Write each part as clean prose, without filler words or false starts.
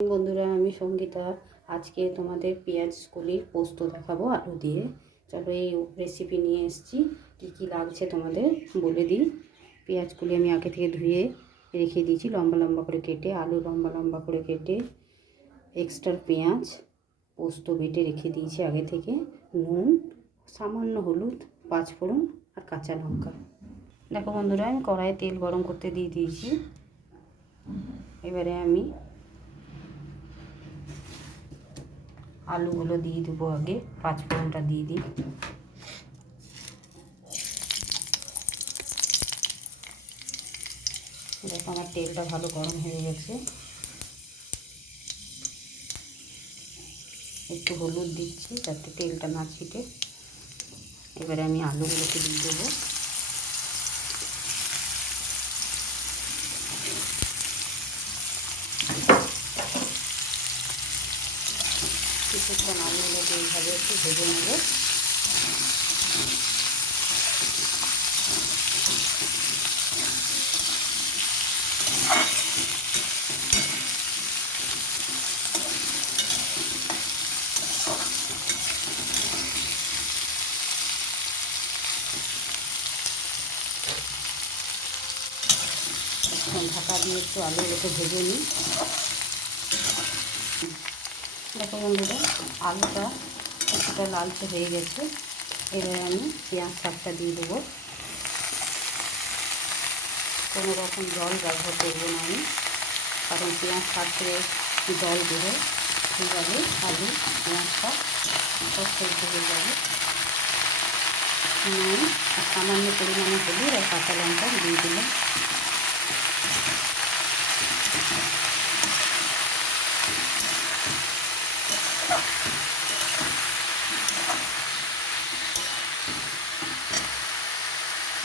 বন্ধুরা, আমি সঙ্গীতা। আজকে তোমাদের পেঁয়াজ কলির পোস্ত দেখাবো আলু দিয়ে। চলো এই রেসিপি নিয়ে এসেছি। কী কী লাগছে তোমাদের বলে দিই। পেঁয়াজ কলি আমি আগে থেকে ধুয়ে রেখে দিয়েছি, লম্বা লম্বা করে কেটে। আলু লম্বা লম্বা করে কেটে, এক্সট্রা পেঁয়াজ, পোস্ত বেটে রেখে দিয়েছি আগে থেকে, নুন, সামান্য হলুদ, পাঁচফোড়ন আর কাঁচা লঙ্কা। দেখো বন্ধুরা, আমি কড়াইয়ে তেল গরম করতে দিয়ে দিয়েছি। এবারে আমি আলুগুলো দিয়ে দেবো। আগে পাঁচফোড়নটা দিয়ে দিই। দেখো আমার তেলটা ভালো গরম হয়ে গেছে। একটু হলুদ দিচ্ছি যাতে তেলটা না ছিটে। এবারে আমি আলুগুলোকে দিয়ে দেবো। কিছুক্ষণ আলুগুলোকে এইভাবে একটু ভেজে নেব। ঢাকা দিয়ে একটু আলুগুলোকে ভেজে নিই। দেখো বন্ধুরা, আলুটা কিছুটা লালচে হয়ে গেছে। এবারে আমি পেঁয়াজ শাকটা দিয়ে দেবো। কোনো রকম জল ব্যবহার করবো না আমি, কারণ পেঁয়াজ শাকে জল বেরোয়। এইভাবে আলু পেঁয়াজ শাক সব সেদ্ধ হয়ে যাবে। নুন আর সামান্য পরিমাণে হলুদ আর কাঁচা লঙ্কা দিয়ে দিলাম।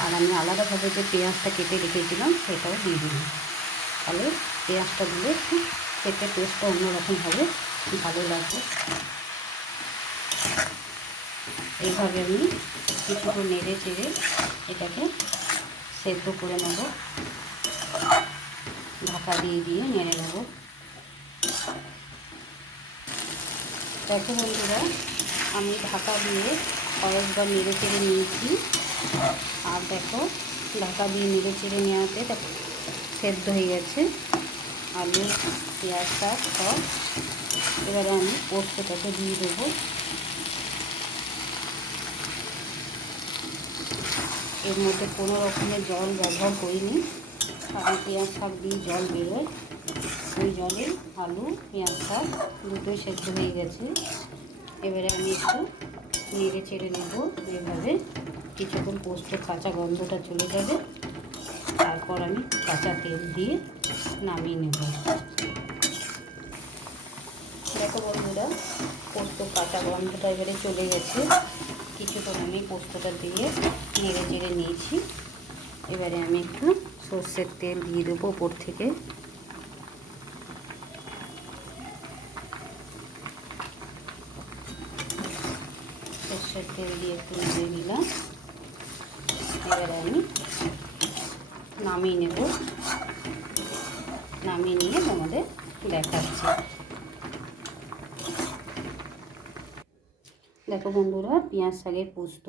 আর আমি আলাদাভাবে যে পেঁয়াজটা কেটে রেখেছিলাম সেটাও দিয়ে দিলাম। তাহলে পেঁয়াজটা দিলে একটু খেতে টেস্টটা অন্যরকম হবে, ভালো লাগবে। এইভাবে আমি কিছুক্ষণ নেড়ে চেড়ে এটাকে সেদ্ধ করে নেব। ঢাকা দিয়ে দিয়ে নেড়ে নেব। দেখো বন্ধুরা, আমি ঢাকা দিয়ে কয়েকবার নেড়ে চেড়ে নিয়েছি। আর দেখো, ঢাকা দিয়ে নেড়ে চেড়ে নেওয়াতে দেখো সেদ্ধ হয়ে গেছে আলু পেঁয়াজটা সব। এবারে আমি পোস্তটাকে দিয়ে দেবো। এর মধ্যে কোনো রকমের জল ব্যবহার করিনি, কারণ পেঁয়াজ শাক দিয়ে জল বেরোয়। ওই জলে আলু পেঁয়াজ শাক দুটোই সেদ্ধ হয়ে গেছে। এবারে আমি একটু নেড়ে চেড়ে নেব। এভাবে কিছুক্ষণ পোস্তর কাঁচা গন্ধটা চলে যাবে। তারপর আমি কাঁচা তেল দিয়ে নামিয়ে নেব। দেখো বন্ধুরা, পোস্তর কাঁচা গন্ধটা এবারে চলে গেছে। কিছুক্ষণ আমি পোস্তটা দিয়ে নেড়ে চেড়ে নিয়েছি। এবারে আমি একটু সর্ষের তেল দিয়ে দেবো ওপর থেকে। সর্ষের তেল দিয়ে একটু নেড়ে নিলাম। এবারে আমি নামিয়ে নেব। নামিয়ে নিয়ে তোমাদের দেখাচ্ছি। দেখো বন্ধুরা, পেঁয়াজ শাকের পোস্ত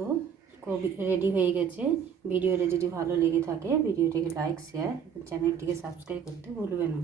খুব রেডি হয়ে গেছে। ভিডিওটা যদি ভালো লেগে থাকে ভিডিওটিকে লাইক শেয়ার এবং চ্যানেলটিকে সাবস্ক্রাইব করতে ভুলবে না।